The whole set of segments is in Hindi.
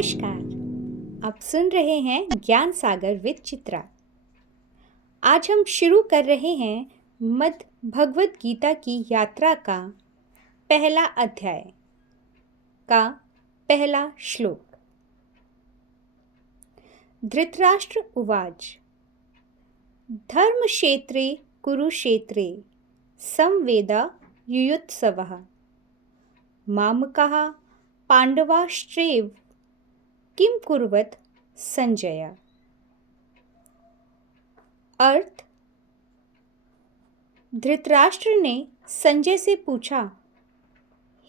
नमस्कार। आप सुन रहे हैं ज्ञान सागर विद चित्रा। आज हम शुरू कर रहे हैं मद् भगवत गीता की यात्रा का पहला अध्याय का पहला श्लोक। धृतराष्ट्र उवाच धर्मक्षेत्रे कुरुक्षेत्रे समवेदा युयुत्सवः मामकाः पांडवाश्चैव किम कुर्वत संजय। अर्थ, धृतराष्ट्र ने संजय से पूछा,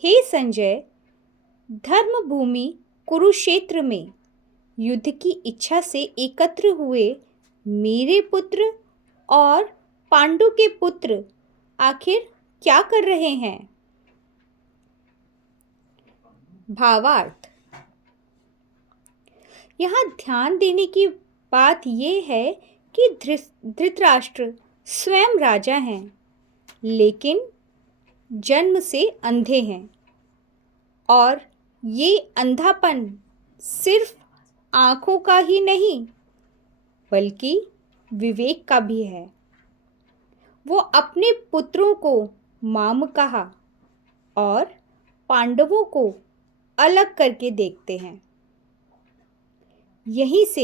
हे संजय, धर्म भूमि कुरुक्षेत्र में युद्ध की इच्छा से एकत्र हुए मेरे पुत्र और पांडु के पुत्र आखिर क्या कर रहे हैं। भावार्थ, यहाँ ध्यान देने की बात यह है कि धृतराष्ट्र स्वयं राजा हैं, लेकिन जन्म से अंधे हैं और ये अंधापन सिर्फ आँखों का ही नहीं बल्कि विवेक का भी है। वो अपने पुत्रों को मामकाः और पांडवों को अलग करके देखते हैं। यहीं से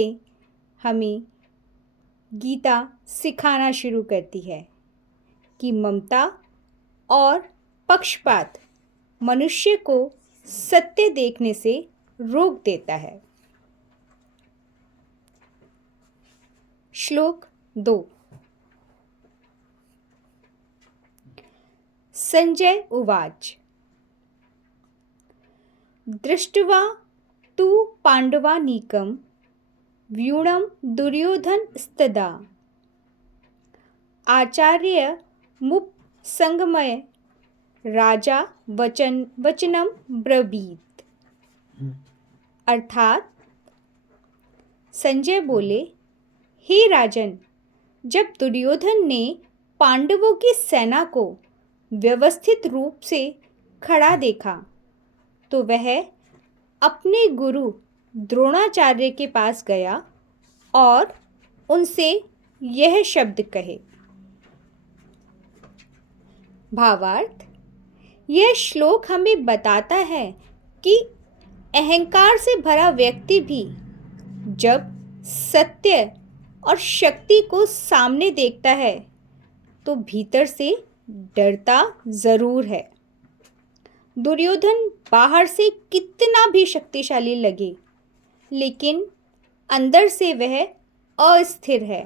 हमें गीता सिखाना शुरू करती है कि ममता और पक्षपात मनुष्य को सत्य देखने से रोक देता है। श्लोक 2। संजय उवाच दृष्ट्वा तु पांडवानीकं व्यूढं दुर्योधनस्तदा आचार्यमुपसंगम्य राजा वचनं ब्रवीत। अर्थात संजय बोले, हे राजन, जब दुर्योधन ने पांडवों की सेना को व्यवस्थित रूप से खड़ा देखा तो वह अपने गुरु द्रोणाचार्य के पास गया और उनसे यह शब्द कहे। भावार्थ, यह श्लोक हमें बताता है कि अहंकार से भरा व्यक्ति भी जब सत्य और शक्ति को सामने देखता है तो भीतर से डरता ज़रूर है। दुर्योधन बाहर से कितना भी शक्तिशाली लगे, लेकिन अंदर से वह अस्थिर है।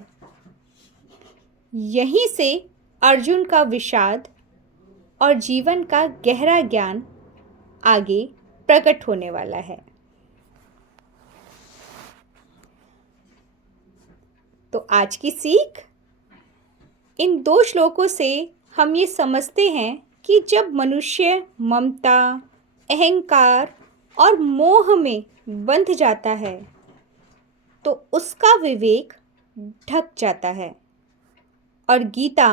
यहीं से अर्जुन का विषाद और जीवन का गहरा ज्ञान आगे प्रकट होने वाला है। तो आज की सीख, इन 2 श्लोकों से हम ये समझते हैं कि जब मनुष्य ममता, अहंकार और मोह में बंध जाता है तो उसका विवेक ढक जाता है और गीता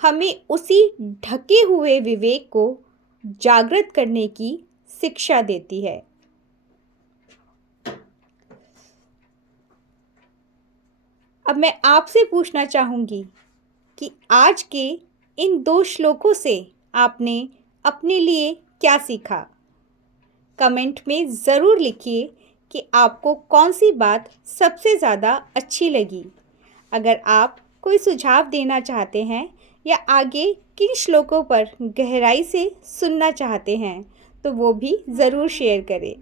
हमें उसी ढके हुए विवेक को जागृत करने की शिक्षा देती है। अब मैं आपसे पूछना चाहूँगी कि आज के इन 2 श्लोकों से आपने अपने लिए क्या सीखा। कमेंट में ज़रूर लिखिए कि आपको कौन सी बात सबसे ज़्यादा अच्छी लगी। अगर आप कोई सुझाव देना चाहते हैं या आगे किन श्लोकों पर गहराई से सुनना चाहते हैं तो वो भी ज़रूर शेयर करें।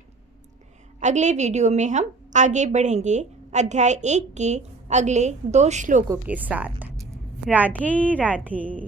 अगले वीडियो में हम आगे बढ़ेंगे अध्याय 1 के अगले 2 श्लोकों के साथ। राधे राधे।